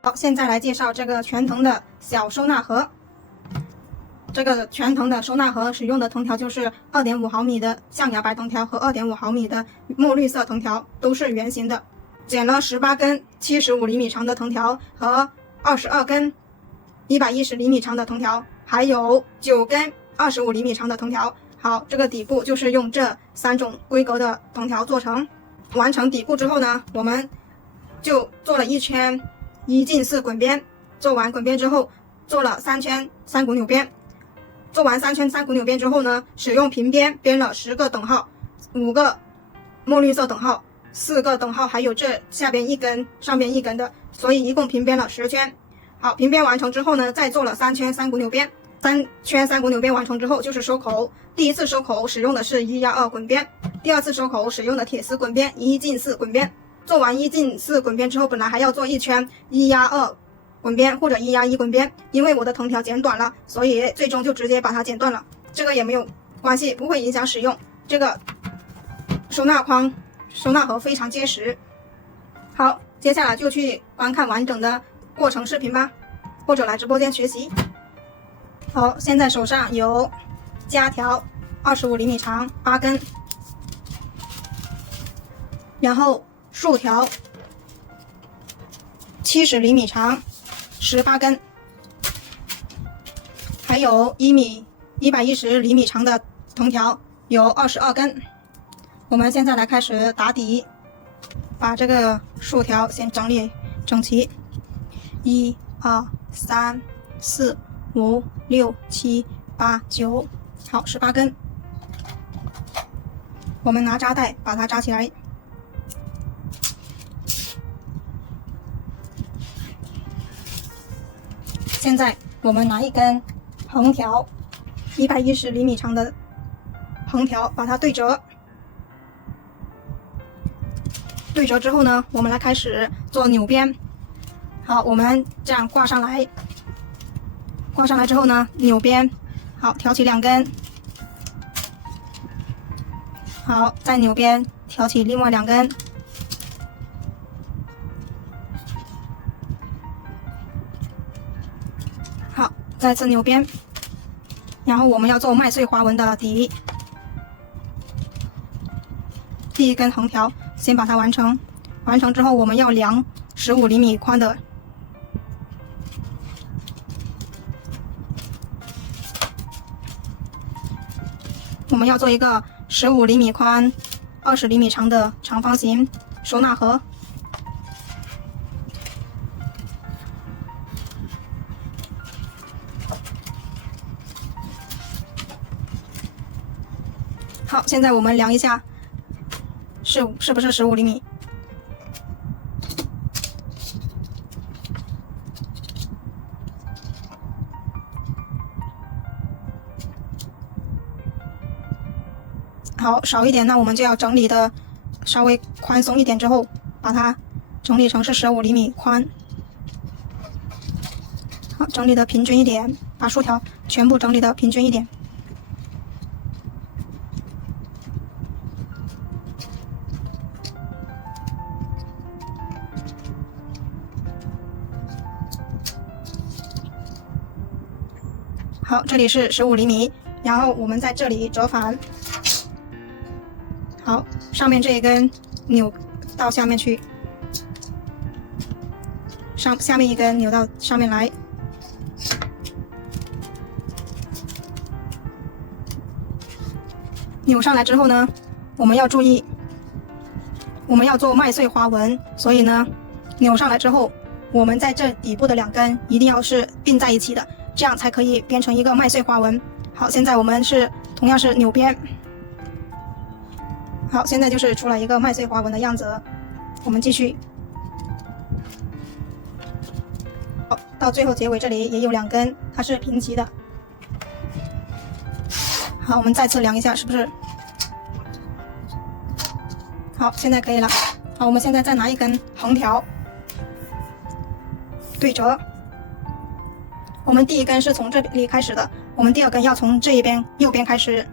好，现在来介绍这个全藤的小收纳盒。这个全藤的收纳盒使用的藤条就是2.5毫米的象牙白藤条和2.5毫米的墨绿色藤条，都是圆形的。剪了18根75厘米长的藤条和22根110厘米长的藤条，还有9根25厘米长的藤条。好，这个底部就是用这3种规格的藤条做成。完成底部之后呢，我们就做了1圈1进4滚边。做完滚边之后，做了3圈3股纽边。做完3圈3股纽边之后呢，使用平边编了10个等号，5个墨绿色等号，4个等号，还有这下边1根上边1根的，所以一共平编了10圈。好，平编完成之后呢，再做了3圈3股纽边。3圈3股纽边完成之后就是收口。第一次收口使用的是1压2滚边，第二次收口使用的铁丝滚边1进4滚边。做完1进4滚边之后，本来还要做1圈1压2滚边或者1压1滚边，因为我的藤条剪短了，所以最终就直接把它剪断了。这个也没有关系，不会影响使用。这个收纳盒非常结实。好，接下来就去观看完整的过程视频吧，或者来直播间学习。好，现在手上有夹条25厘米长8根，然后竖条70厘米长18根，还有110厘米长的藤条有22根。我们现在来开始打底，把这个竖条先整理整齐。1、2、3、4、5、6、7、8、9，好，18根。我们拿扎带把它扎起来。现在我们拿一根横条110厘米长的横条，把它对折。对折之后呢，我们来开始做纽边。好，我们这样挂上来。挂上来之后呢，纽边，好，挑起2根。好，再纽边挑起另外2根。好，再次纽边。然后我们要做麦穗花纹的底。第一根横条先把它完成。完成之后，我们要量15厘米宽的。我们要做一个15厘米宽、20厘米长的长方形收纳盒。好，现在我们量一下，是不是15厘米？好，少一点，那我们就要整理的稍微宽松一点，之后把它整理成是15厘米宽。好，整理的平均一点，把竖条全部整理的平均一点。好，这里是15厘米，然后我们在这里折返。好，上面这一根扭到下面去，下面一根扭到上面来。扭上来之后呢，我们要注意，我们要做麦穗花纹，所以呢，扭上来之后，我们在这底部的2根一定要是并在一起的，这样才可以编成一个麦穗花纹。好，现在我们是同样是扭边。好，现在就是出了一个麦穗花纹的样子。我们继续。好，到最后结尾这里也有2根，它是平齐的。好，我们再次量一下，是不是？好，现在可以了。好，我们现在再拿一根横条对折。我们第一根是从这里开始的，我们第2根要从这一边右边开始。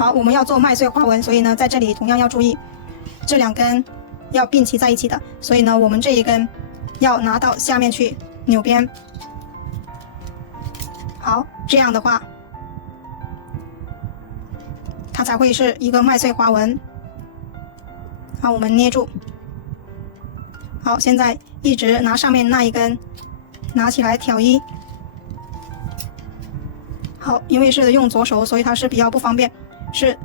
好，我们要做麦穗花纹，所以呢，在这里同样要注意，这2根要并齐在一起的，所以呢，我们这一根要拿到下面去扭边。好，这样的话，它才会是一个麦穗花纹。好，我们捏住。好，现在一直拿上面那一根，拿起来挑1。好，因为是用左手，所以它是比较不方便，是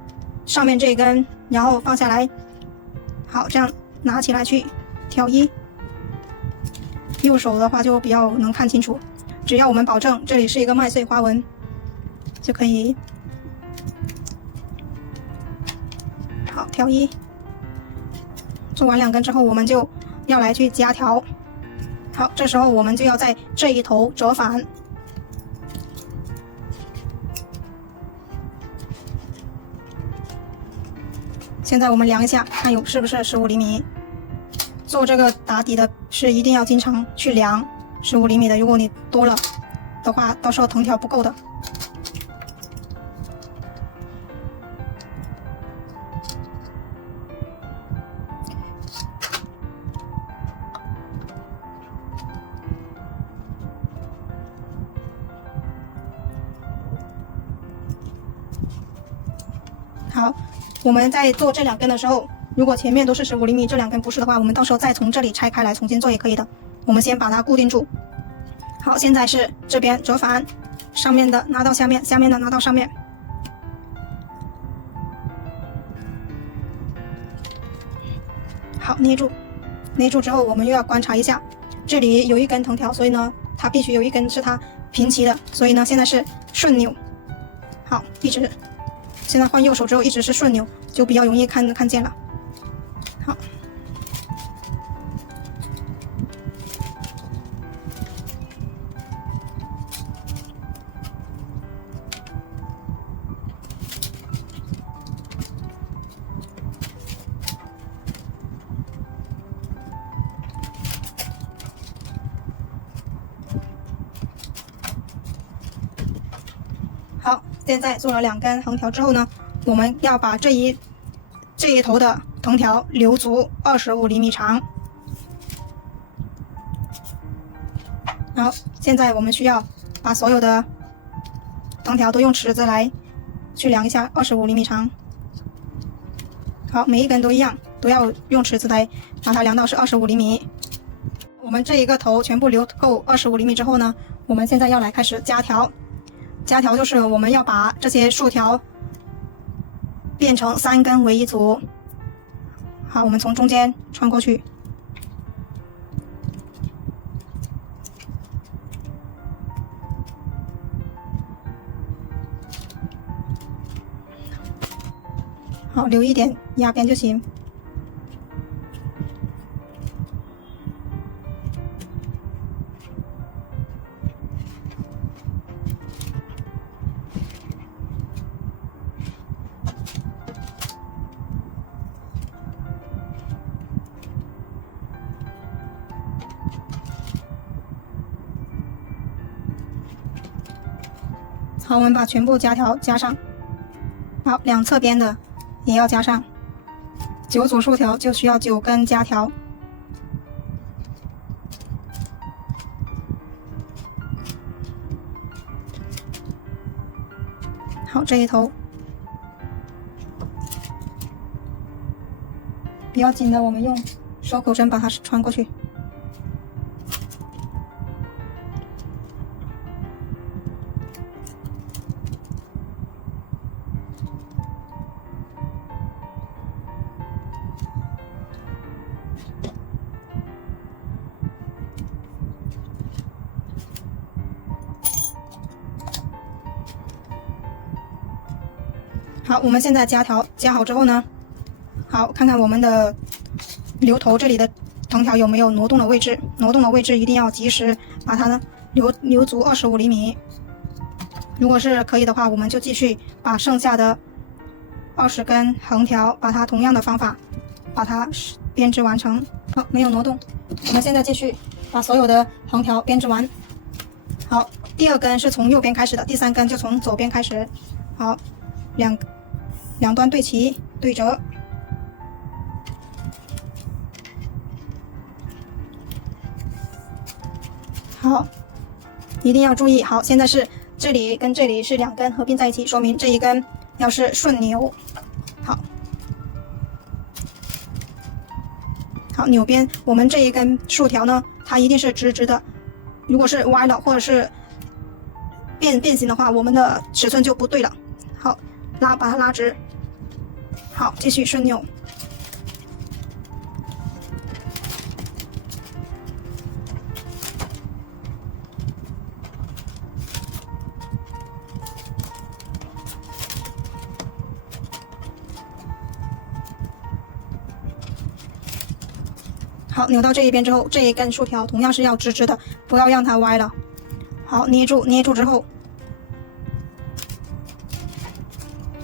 上面这一根，然后放下来。好，这样拿起来去挑1。右手的话就比较能看清楚，只要我们保证这里是一个麦穗花纹，就可以。好，挑1。做完2根之后，我们就要来去夹条。好，这时候我们就要在这一头折返。现在我们量一下，看有是不是15厘米。做这个打底的是一定要经常去量15厘米的，如果你多了的话，到时候藤条不够的。好，我们在做这2根的时候，如果前面都是15厘米，这2根不是的话，我们到时候再从这里拆开来重新做也可以的。我们先把它固定住。好，现在是这边折返，上面的拿到下面，下面的拿到上面。好，捏住，捏住之后，我们又要观察一下，这里有一根藤条，所以呢，它必须有一根是它平齐的，所以呢，现在是顺扭。好，一直。现在换右手之后一直是顺扭，就比较容易看见了。好，好，现在做了2根横条之后呢，我们要把这一头的藤条留足25厘米长。然后现在我们需要把所有的藤条都用尺子来去量一下25厘米长。好，每一根都一样，都要用尺子来把它量到是25厘米。我们这一个头全部留够25厘米之后呢，我们现在要来开始夹条。夹条就是我们要把这些竖条变成3根为一组。好，我们从中间穿过去。好，留一点压边就行。好，我们把全部夹条加上。好，两侧边的也要加上。9组竖条就需要9根夹条。好，这一头比较紧的，我们用收口针把它穿过去。好，我们现在夹条夹好之后呢，好，看看我们的留头这里的藤条有没有挪动的位置，挪动的位置一定要及时把它呢留足25厘米。如果是可以的话，我们就继续把剩下的20根横条，把它同样的方法把它编织完成。好，没有挪动，我们现在继续把所有的横条编织完。好，第2根是从右边开始的，第3根就从左边开始。好，两端对齐对折。好，一定要注意。好，现在是这里跟这里是两根合并在一起，说明这一根要是顺扭。好，扭边，我们这一根竖条呢，它一定是直直的。如果是歪了或者是变形的话，我们的尺寸就不对了。好，把它拉直。好，继续顺扭。好，扭到这一边之后，这一根竖条同样是要直直的，不要让它歪了。好，捏住之后，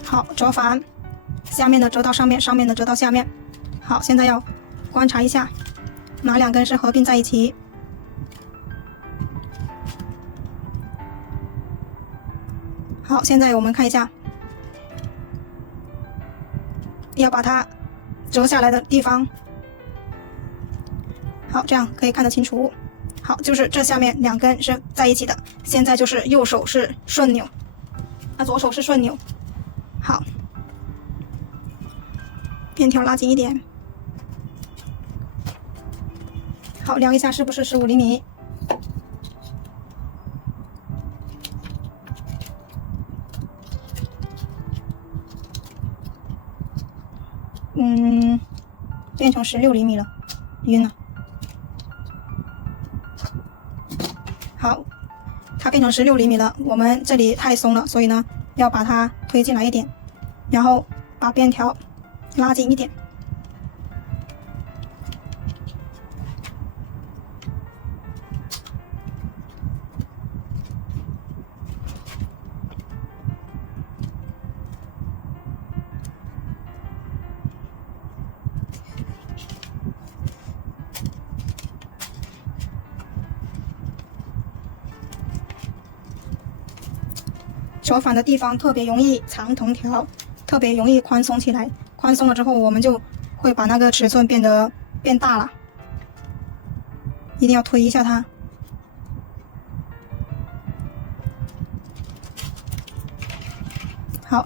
好，折反，下面的折到上面，上面的折到下面。好，现在要观察一下，哪两根是合并在一起。好，现在我们看一下，要把它折下来的地方。好，这样可以看得清楚。好，就是这下面两根是在一起的。现在就是右手是顺扭，左手是顺扭。好，边条拉紧一点。好，量一下是不是15厘米。变成16厘米了，晕了。好，它变成16厘米了，我们这里太松了，所以呢，要把它推进来一点，然后把边条拉紧一点。折反的地方特别容易藏藤条，特别容易宽松起来。宽松了之后，我们就会把那个尺寸变大了。一定要推一下它。好，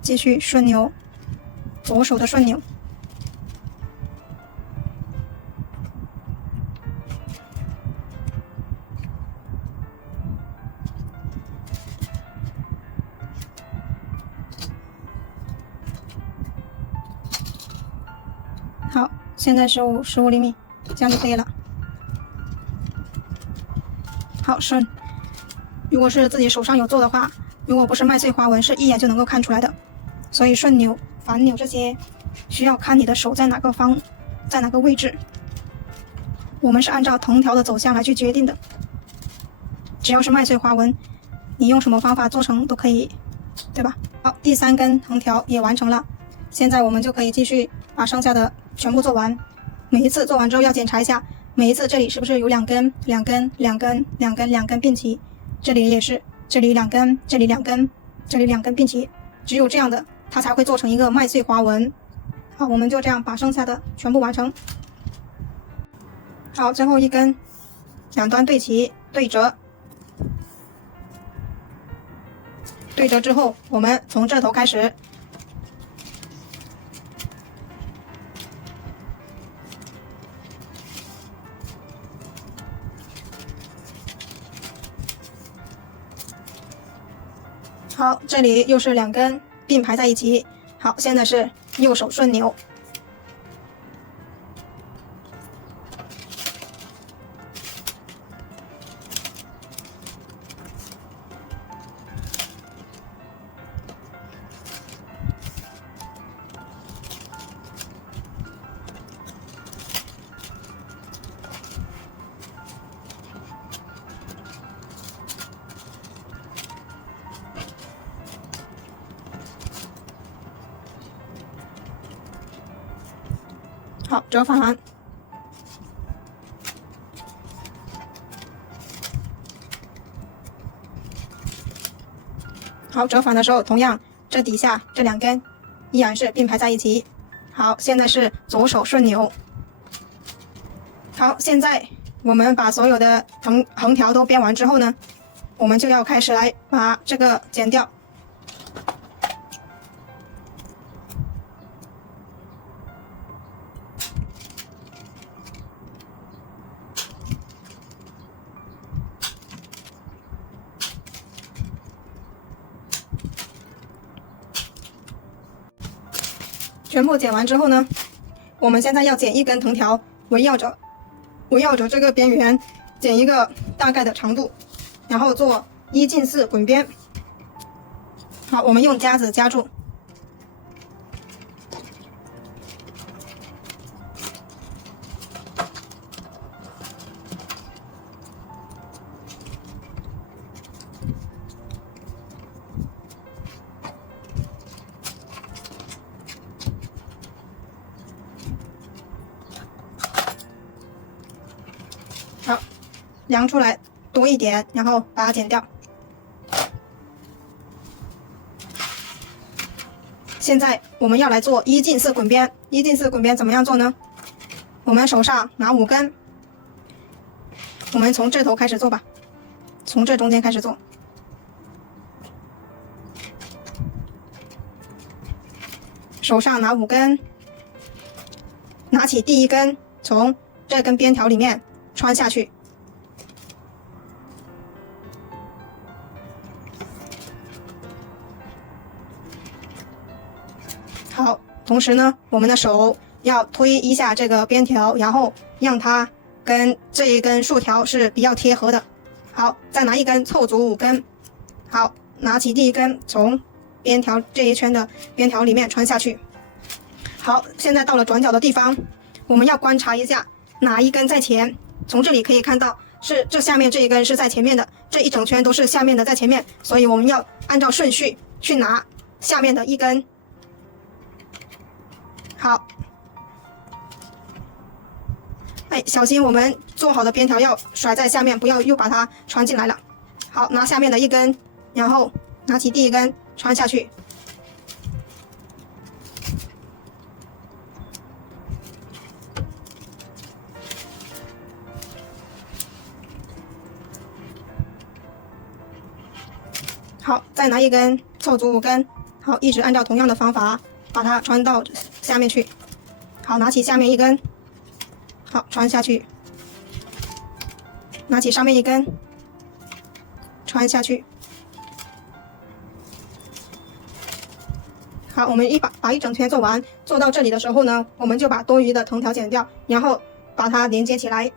继续顺扭，左手的顺扭。好，现在15厘米，这样就可以了。好，顺。如果是自己手上有做的话，如果不是麦穗花纹，是一眼就能够看出来的。所以顺扭、反扭这些，需要看你的手在哪个位置。我们是按照藤条的走向来去决定的。只要是麦穗花纹，你用什么方法做成都可以，对吧？好，第3根藤条也完成了。现在我们就可以继续把剩下的全部做完。每一次做完之后要检查一下，每一次这里是不是有两根并齐，这里也是，这里2根，这里2根，这里2根并齐，只有这样的它才会做成一个麦穗花纹。好，我们就这样把剩下的全部完成。好，最后一根两端对齐对折，对折之后我们从这头开始，好，这里又是2根并排在一起。好，现在是右手顺扭。好，折反。好，折反的时候，同样这底下这2根依然是并排在一起。好，现在是左手顺扭。好，现在我们把所有的横条都编完之后呢，我们就要开始来把这个剪掉。全部剪完之后呢，我们现在要剪一根藤条，围绕着这个边缘剪一个大概的长度，然后做1近4滚边。好，我们用夹子夹住。好，量出来多一点，然后把它剪掉。现在我们要来做1近4滚边。1近4滚边怎么样做呢？我们手上拿5根，我们从这头开始做吧，从这中间开始做。手上拿5根，拿起第1根，从这根边条里面穿下去。好，同时呢，我们的手要推一下这个边条，然后让它跟这一根竖条是比较贴合的。好，再拿1根凑足5根。好，拿起第1根，从边条这一圈的边条里面穿下去。好，现在到了转角的地方，我们要观察一下哪一根在前。从这里可以看到，是这下面这一根是在前面的，这一整圈都是下面的在前面，所以我们要按照顺序去拿下面的1根。好，小心我们做好的边条要甩在下面，不要又把它穿进来了。好，拿下面的1根，然后拿起第1根穿下去。好，再拿1根凑足5根。好，一直按照同样的方法把它穿到下面去。好，拿起下面1根，好，穿下去。拿起上面1根，穿下去。好，我们把一整圈做完，做到这里的时候呢，我们就把多余的藤条剪掉，然后把它连接起来。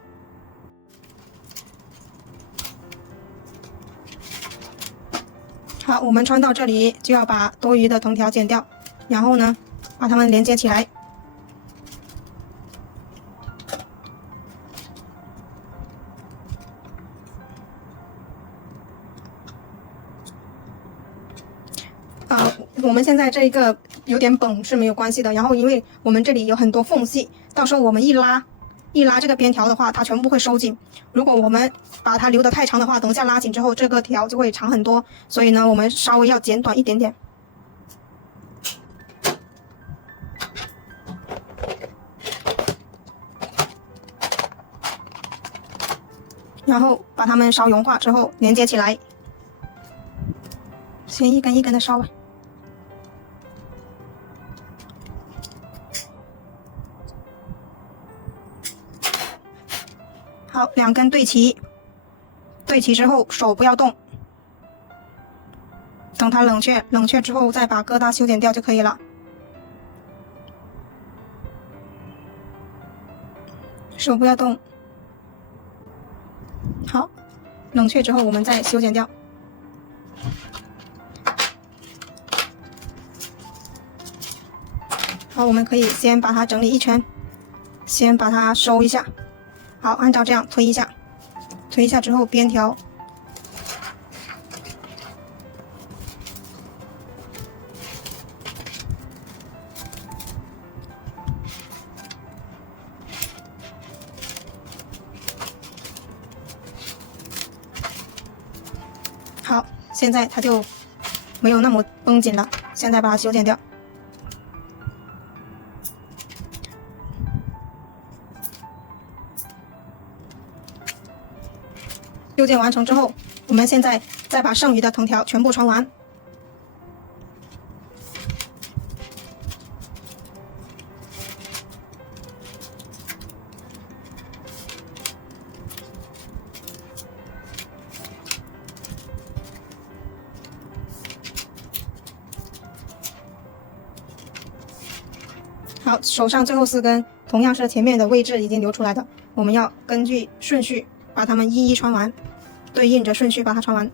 好，我们穿到这里就要把多余的藤条剪掉，然后呢，把它们连接起来。我们现在这一个有点绷是没有关系的，然后因为我们这里有很多缝隙，到时候我们一拉这个边条的话，它全部会收紧。如果我们把它留得太长的话，等下拉紧之后，这个条就会长很多。所以呢，我们稍微要剪短一点点。然后把它们烧融化之后连接起来，先一根一根的烧吧。好，2根对齐，对齐之后手不要动，等它冷却之后再把疙瘩修剪掉就可以了。手不要动。好，冷却之后我们再修剪掉。好，我们可以先把它整理一圈，先把它收一下。好，按照这样推一下，推一下之后边条好，现在它就没有那么绷紧了。现在把它修剪掉。右键完成之后，我们现在再把剩余的藤条全部穿完。好，手上最后4根同样是前面的位置已经留出来的，我们要根据顺序把它们一一穿完，对应着顺序把它穿完。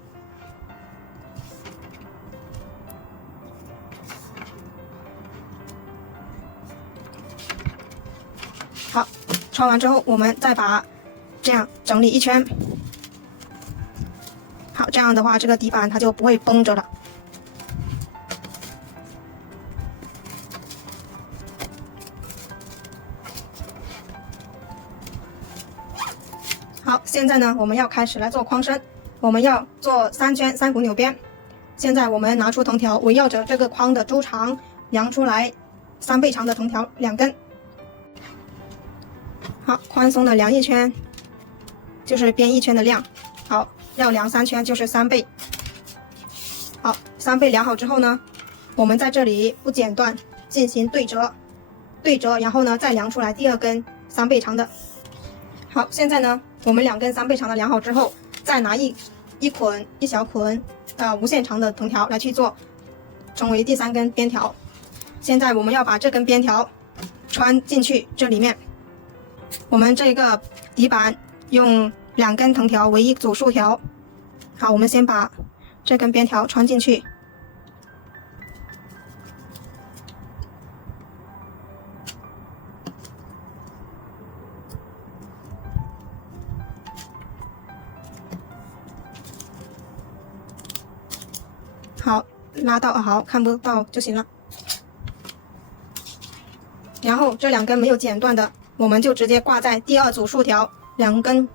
好，穿完之后，我们再把这样整理一圈。好，这样的话，这个底板它就不会绷着了。好，现在呢，我们要开始来做框身，我们要做3圈3股扭边。现在我们拿出藤条，围绕着这个框的周长量出来3倍长的藤条2根。好，宽松的量1圈，就是边1圈的量。好，要量3圈就是3倍。好，3倍量好之后呢，我们在这里不剪断，进行对折，然后呢再量出来第2根3倍长的。好，现在呢，我们2根3倍长的量好之后，再拿一小捆无限长的藤条来去做成为第3根边条。现在我们要把这根边条穿进去这里面。我们这个底板用2根藤条为一组竖条。好，我们先把这根边条穿进去。好，拉到好，看不到就行了。然后这2根没有剪断的，我们就直接挂在第2组竖条，2根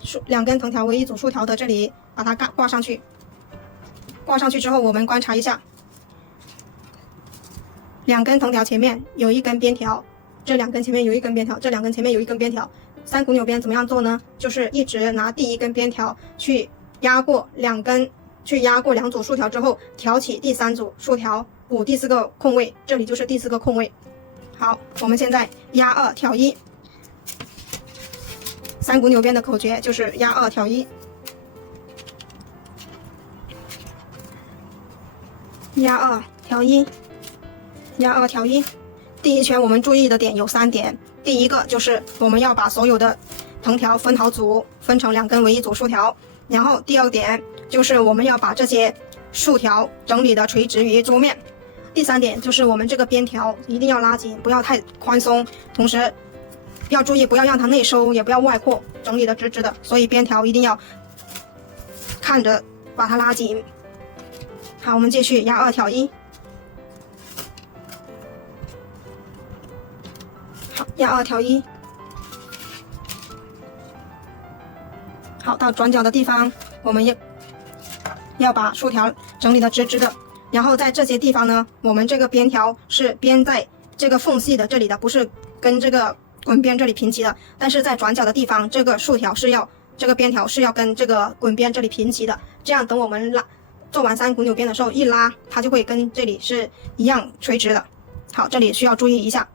藤条为一组竖条的这里，把它挂上去。挂上去之后，我们观察一下，2根藤条前面有一根边条，这2根前面有一根边条，这2根前面有一根边条。3股扭边怎么样做呢？就是一直拿第1根边条去压过2组竖条之后，挑起第3组竖条，补第4个空位，这里就是第4个空位。好，我们现在压2挑1，3股扭边的口诀就是压2挑1，压2挑1，压2挑1。第1圈我们注意的点有3点，第一个就是我们要把所有的藤条分好组，分成2根为一组竖条。然后第2点就是我们要把这些竖条整理的垂直于桌面。第3点就是我们这个边条一定要拉紧，不要太宽松，同时要注意不要让它内收，也不要外扩，整理的直直的。所以边条一定要看着把它拉紧。好，我们继续压2挑1。好，压2挑1。好，到转角的地方，我们要把竖条整理的直直的。然后在这些地方呢，我们这个边条是边在这个缝隙的这里的，不是跟这个滚边这里平齐的。但是在转角的地方，这个竖条是要，这个边条是要跟这个滚边这里平齐的。这样等我们做完3股扭边的时候，一拉它就会跟这里是一样垂直的。好，这里需要注意一下。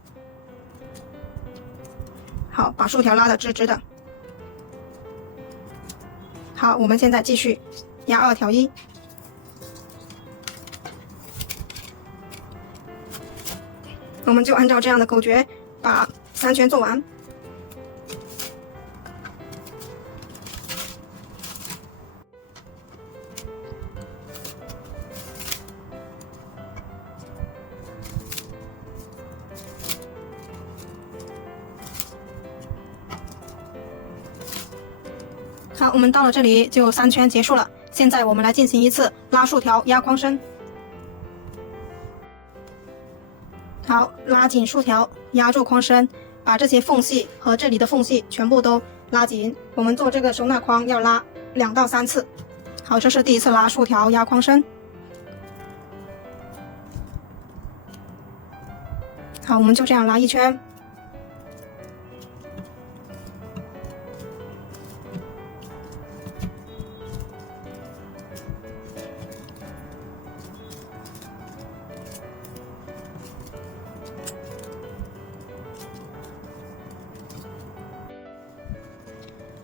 好，把竖条拉得直直的。好，我们现在继续压2挑1。我们就按照这样的口诀把3圈做完。好，我们到了这里就3圈结束了。现在我们来进行一次拉竖条压框身。好，拉紧竖条，压住框身，把这些缝隙和这里的缝隙全部都拉紧。我们做这个收纳框要拉2到3次。好，这是第1次拉竖条压框身。好，我们就这样拉1圈。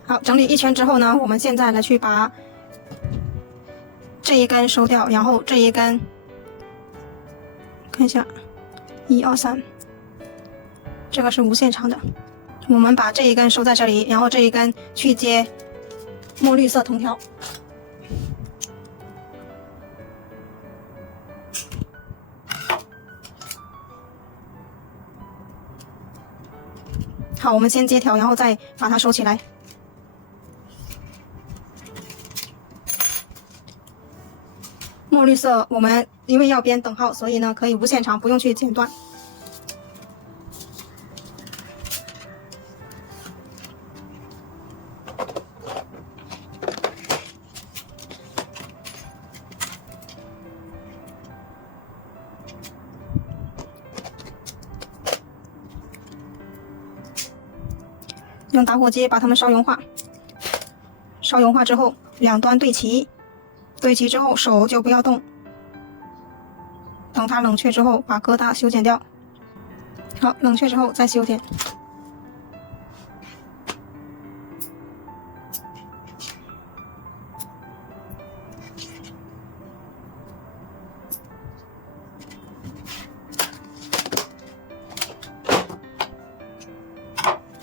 好，整理一圈之后呢，我们现在来去把这一根收掉，然后这一根看一下，1、2、3，这个是无限长的，我们把这一根收在这里，然后这一根去接墨绿色藤条。好，我们先接条，然后再把它收起来。墨绿色我们因为要编等号，所以呢可以无限长，不用去剪断。用打火机把它们烧融化，烧融化之后，两端对齐，对齐之后手就不要动，等它冷却之后把疙瘩修剪掉。好，冷却之后再修剪。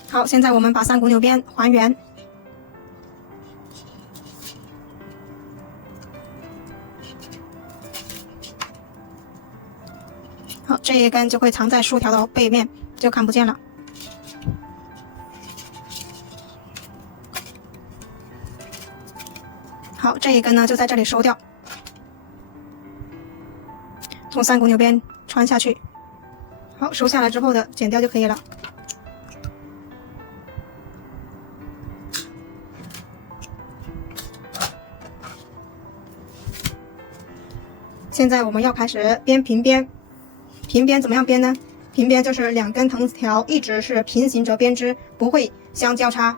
好，现在我们把3股纽边还原。好，这一根就会藏在竖条的背面，就看不见了。好，这一根呢就在这里收掉，从3股纽边穿下去。好，收下来之后的剪掉就可以了。现在我们要开始编平边。平边怎么样编呢？平边就是2根藤条一直是平行着编织，不会相交叉。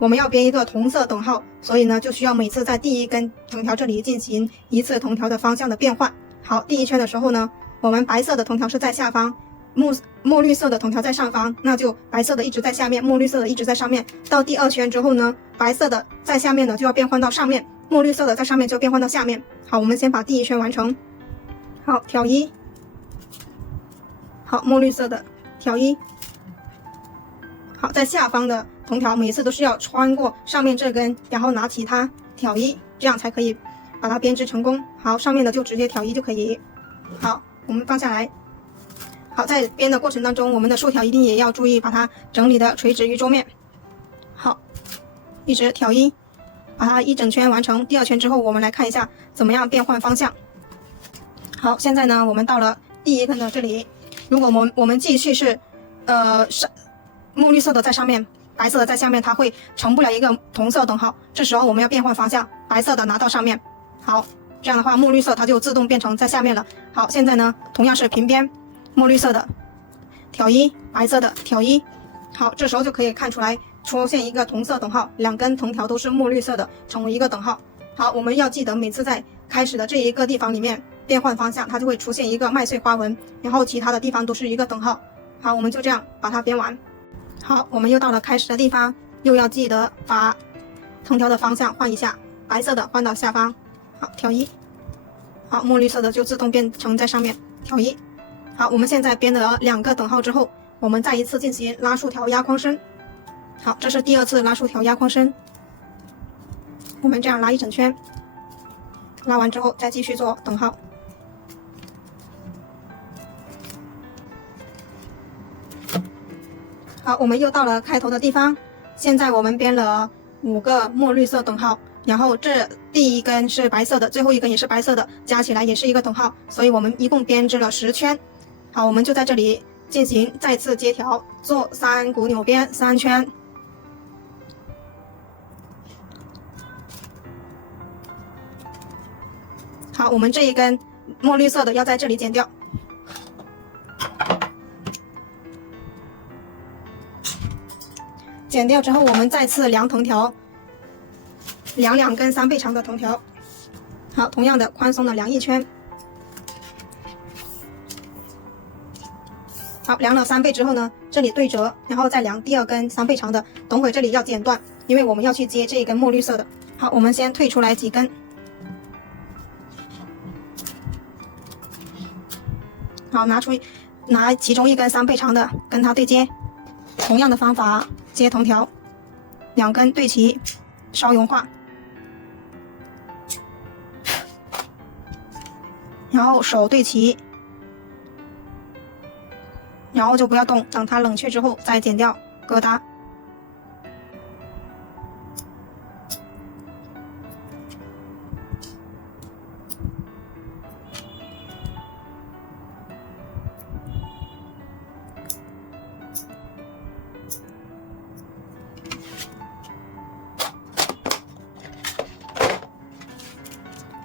我们要编一个同色等号，所以呢就需要每次在第一根藤条这里进行一次藤条的方向的变换。好，第一圈的时候呢，我们白色的藤条是在下方，墨绿色的藤条在上方，那就白色的一直在下面，墨绿色的一直在上面。到第2圈之后呢，白色的在下面的就要变换到上面，墨绿色的在上面就变换到下面。好，我们先把第1圈完成。好，挑1。好，墨绿色的挑1。好，在下方的藤条每次都是要穿过上面这根，然后拿起它挑1，这样才可以把它编织成功。好，上面的就直接挑1就可以。好，我们放下来。好，在编的过程当中，我们的竖条一定也要注意把它整理的垂直于桌面。好，一直挑1，把它一整圈完成。第2圈之后，我们来看一下怎么样变换方向。好，现在呢，我们到了第1根的这里。如果我们继续是墨绿色的在上面，白色的在下面，它会成不了一个同色等号。这时候我们要变换方向，白色的拿到上面。好，这样的话墨绿色它就自动变成在下面了。好，现在呢同样是平边，墨绿色的挑1，白色的挑1。好，这时候就可以看出来出现一个同色等号，2根藤条都是墨绿色的，成为一个等号。好，我们要记得每次在开始的这一个地方里面变换方向，它就会出现一个麦穗花纹，然后其他的地方都是一个等号。好，我们就这样把它编完。好，我们又到了开始的地方，又要记得把藤条的方向换一下，白色的换到下方。好，挑1。好，墨绿色的就自动变成在上面，挑1。好，我们现在编了2个等号之后，我们再一次进行拉竖条压框身。好，这是第2次拉竖条压框身。我们这样拉一整圈，拉完之后再继续做等号。好，我们又到了开头的地方。现在我们编了5个墨绿色等号，然后这第1根是白色的，最后一根也是白色的，加起来也是一个等号，所以我们一共编织了10圈。好，我们就在这里进行再次接条，做3股纽边3圈。好，我们这一根墨绿色的要在这里剪掉。剪掉之后，我们再次量藤条，量2根3倍长的藤条。好，同样的宽松的量1圈。好，量了3倍之后呢，这里对折，然后再量第2根3倍长的，等会这里要剪断。因为我们要去接这一根墨绿色的。好，我们先退出来几根。好，拿其中一根3倍长的跟它对接，同样的方法接同条，2根对齐，烧油画，然后手对齐，然后就不要动，等它冷却之后再剪掉疙瘩。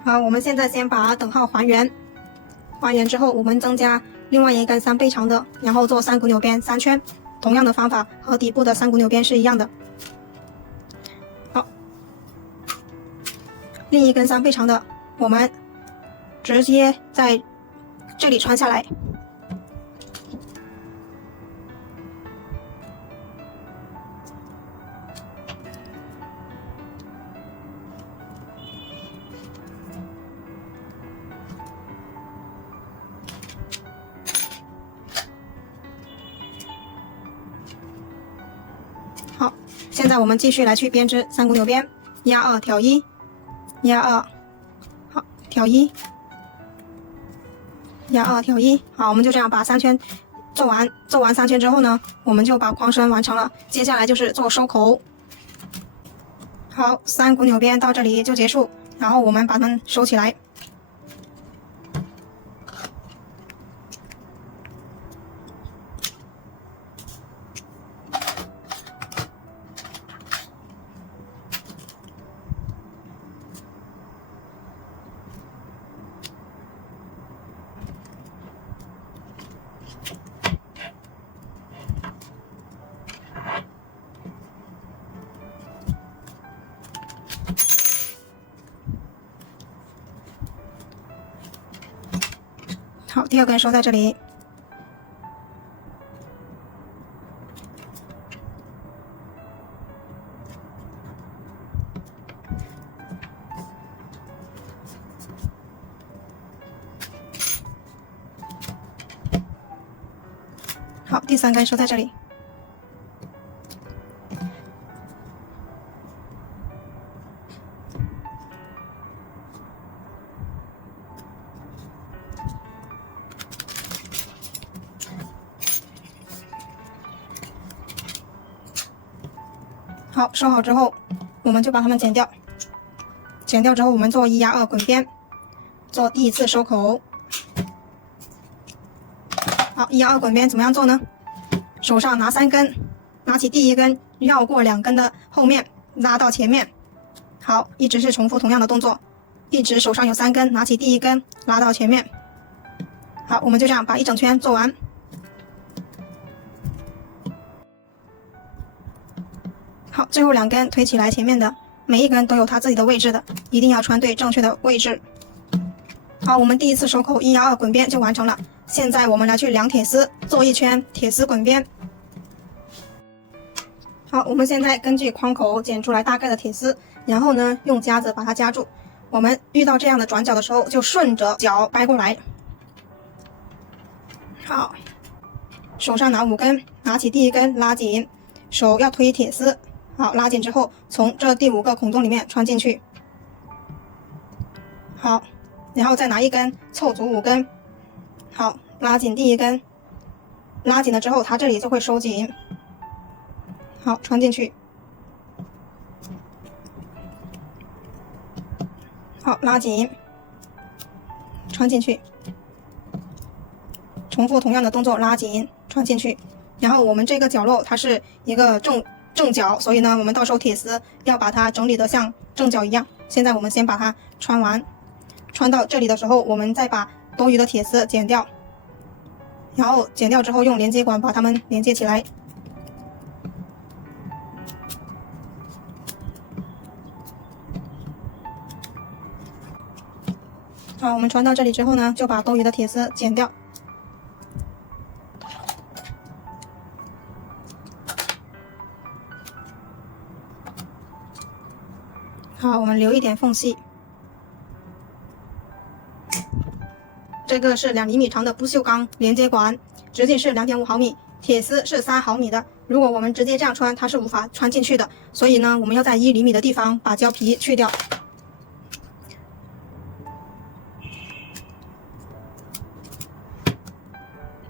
好，我们现在先把等号还原，还原之后我们增加另外一根3倍长的，然后做3股扭边3圈，同样的方法和底部的3股扭边是一样的。好，另一根3倍长的我们直接在这里穿下来。好，现在我们继续来去编织3股扭边，1、2挑1，1、2，好，挑1，1、2挑1，好，我们就这样把3圈做完。做完3圈之后呢，我们就把框身完成了。接下来就是做收口。好，3股扭边到这里就结束，然后我们把它们收起来。好，第2根收在这里。好，第3根收在这里。好，收好之后，我们就把它们剪掉。剪掉之后，我们做1压2滚边，做第1次收口。好，1压2滚边怎么样做呢？手上拿3根，拿起第1根，绕过2根的后面，拉到前面。好，一直是重复同样的动作，一直手上有3根，拿起第1根，拉到前面。好，我们就这样把1整圈做完。好，最后2根推起来前面的，每一根都有它自己的位置的，一定要穿对正确的位置。好，我们第1次收口1压2滚边就完成了。现在我们来去量铁丝，做1圈铁丝滚边。好，我们现在根据框口剪出来大概的铁丝，然后呢用夹子把它夹住。我们遇到这样的转角的时候，就顺着角掰过来。好，手上拿5根，拿起第1根拉紧，手要推铁丝。好，拉紧之后，从这第5个孔洞里面穿进去。好，然后再拿1根凑足5根。好，拉紧第1根，拉紧了之后，它这里就会收紧。好，穿进去。好，拉紧，穿进去。重复同样的动作，拉紧，穿进去。然后我们这个角落它是一个正角，所以呢，我们到时候铁丝要把它整理得像正角一样。现在我们先把它穿完，穿到这里的时候，我们再把多余的铁丝剪掉，然后剪掉之后用连接管把它们连接起来。好，我们穿到这里之后呢，就把多余的铁丝剪掉。好，我们留一点缝隙。这个是2厘米长的不锈钢连接管，直径是2.5毫米，铁丝是3毫米的。如果我们直接这样穿，它是无法穿进去的。所以呢，我们要在1厘米的地方把胶皮去掉。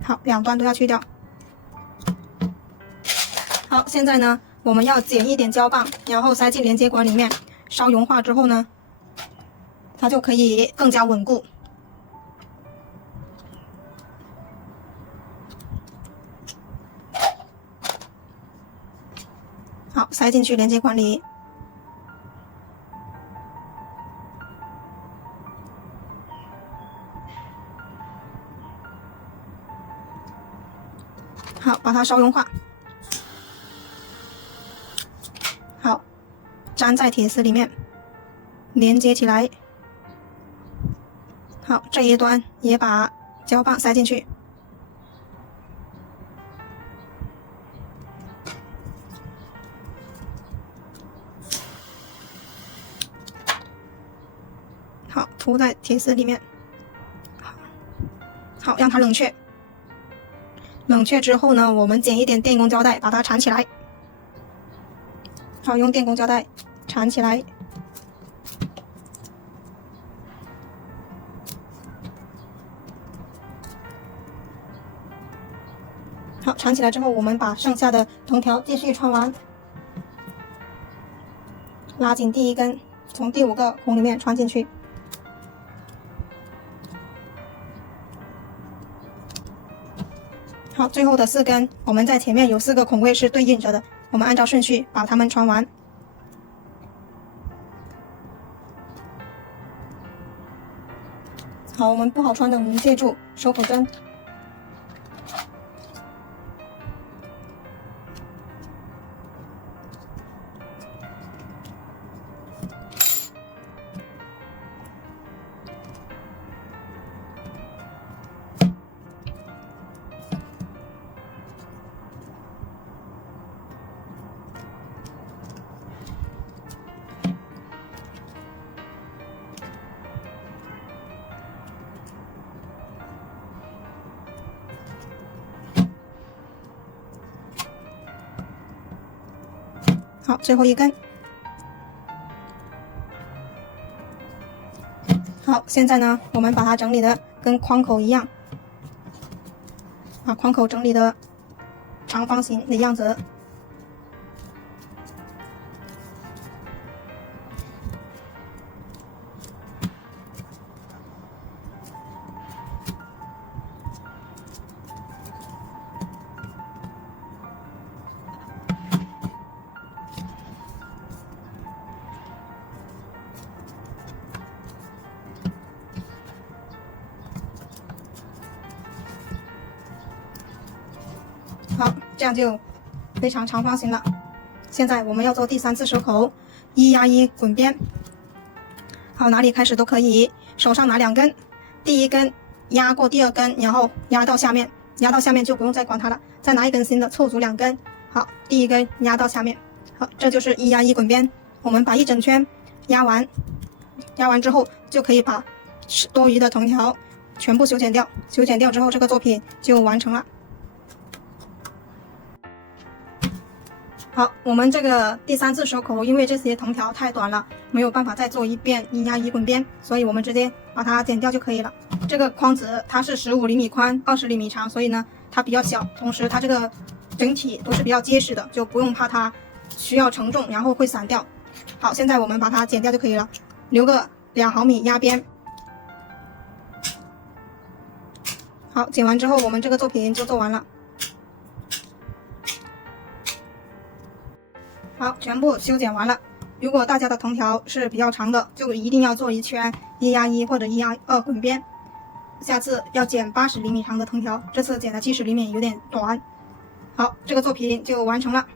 好，两端都要去掉。好，现在呢，我们要剪一点胶棒，然后塞进连接管里面，稍融化之后呢，它就可以更加稳固。好，塞进去连接管里。好，把它稍融化。好，粘在铁丝里面，连接起来。好，这一端也把胶棒塞进去。好，涂在铁丝里面。好，让它冷却。冷却之后呢，我们剪一点电工胶带把它缠起来。好，用电工胶带缠起来。好，缠起来之后，我们把剩下的藤条继续穿完。拉紧第一根，从第5个孔里面穿进去。好，最后的4根，我们在前面有4个孔位是对应着的，我们按照顺序把它们穿完。好，我们不好穿的，我们借助手口针。好，最后一根。好，现在呢，我们把它整理的跟框口一样，把框口整理的长方形的样子。好，这样就非常长方形了。现在我们要做第3次收口，1压1滚边。好，哪里开始都可以，手上拿2根，第1根压过第2根，然后压到下面，压到下面就不用再管它了，再拿1根新的凑足2根。好，第1根压到下面。好，这就是1压1滚边。我们把一整圈压完，压完之后就可以把多余的藤条全部修剪掉。修剪掉之后，这个作品就完成了。好，我们这个第3次收口，因为这些藤条太短了，没有办法再做一遍1压1滚边，所以我们直接把它剪掉就可以了。这个框子它是15厘米宽，20厘米长，所以呢它比较小，同时它这个整体都是比较结实的，就不用怕它需要承重然后会散掉。好，现在我们把它剪掉就可以了，留个2毫米压边。好，剪完之后我们这个作品就做完了。好，全部修剪完了。如果大家的藤条是比较长的，就一定要做一圈1压1或者1压2滚边。下次要剪80厘米长的藤条，这次剪的70厘米有点短。好，这个作品就完成了。